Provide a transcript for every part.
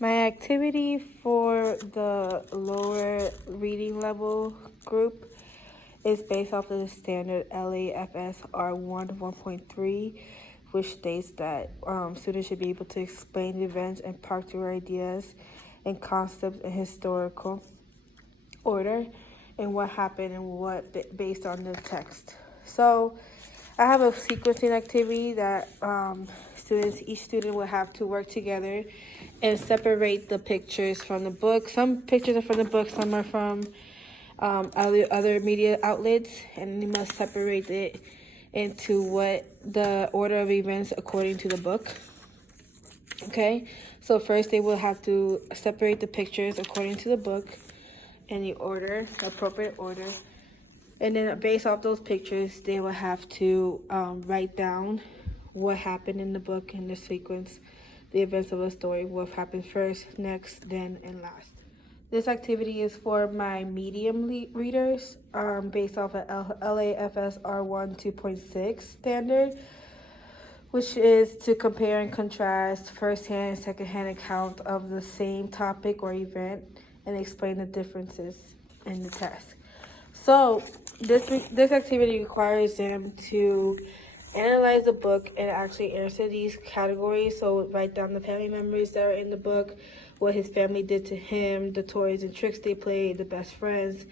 My activity for the lower reading level group is based off of the standard LAFS R1 1.3, which states that students should be able to explain the events and park their ideas and concepts in historical order and what happened and what based on the text. So I have a sequencing activity that each student will have to work together and separate the pictures from the book. Some pictures are from the book, some are from other media outlets, and they must separate it into what the order of events according to the book. Okay, so first they will have to separate the pictures according to the book in the appropriate order. And then based off those pictures, they will have to write down what happened in the book in the sequence, the events of a story, what happened first, next, then, and last. This activity is for my medium readers based off of LAFS R1 2.6 standard, which is to compare and contrast first-hand and second-hand account of the same topic or event and explain the differences in the text. So this activity requires them to analyze the book and actually answer these categories. So write down the family memories that are in the book, what his family did to him, the toys and tricks they played, the best friends,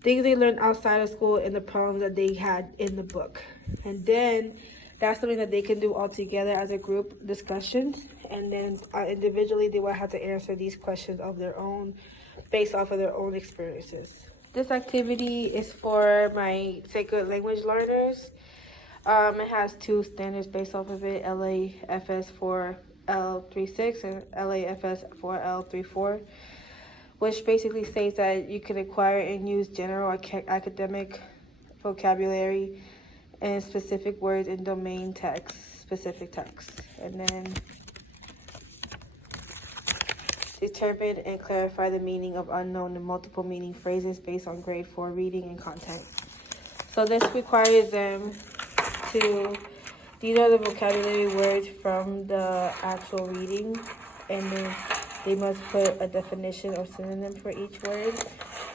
things they learned outside of school, and the problems that they had in the book. And then that's something that they can do all together as a group discussions. And then individually, they will have to answer these questions of their own, based off of their own experiences. This activity is for my sacred language learners. It has two standards based off of it, LAFS 4L36 and LAFS 4L34, which basically states that you can acquire and use general academic vocabulary and specific words in domain text, specific text. And then determine and clarify the meaning of unknown and multiple meaning phrases based on grade 4 reading and content. So this requires them these are the vocabulary words from the actual reading, and then they must put a definition or synonym for each word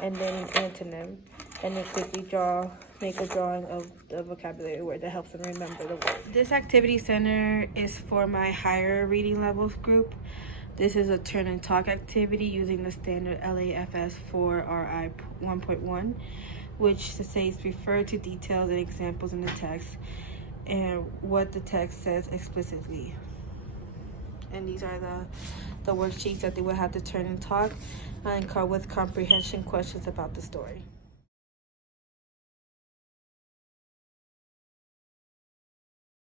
and then an antonym, and then quickly make a drawing of the vocabulary word that helps them remember the word. This activity center is for my higher reading levels group. This is a turn and talk activity using the standard LAFS 4RI 1.1, which says refer to details and examples in the text and what the text says explicitly. And these are the worksheets that they will have to turn and talk and come with comprehension questions about the story.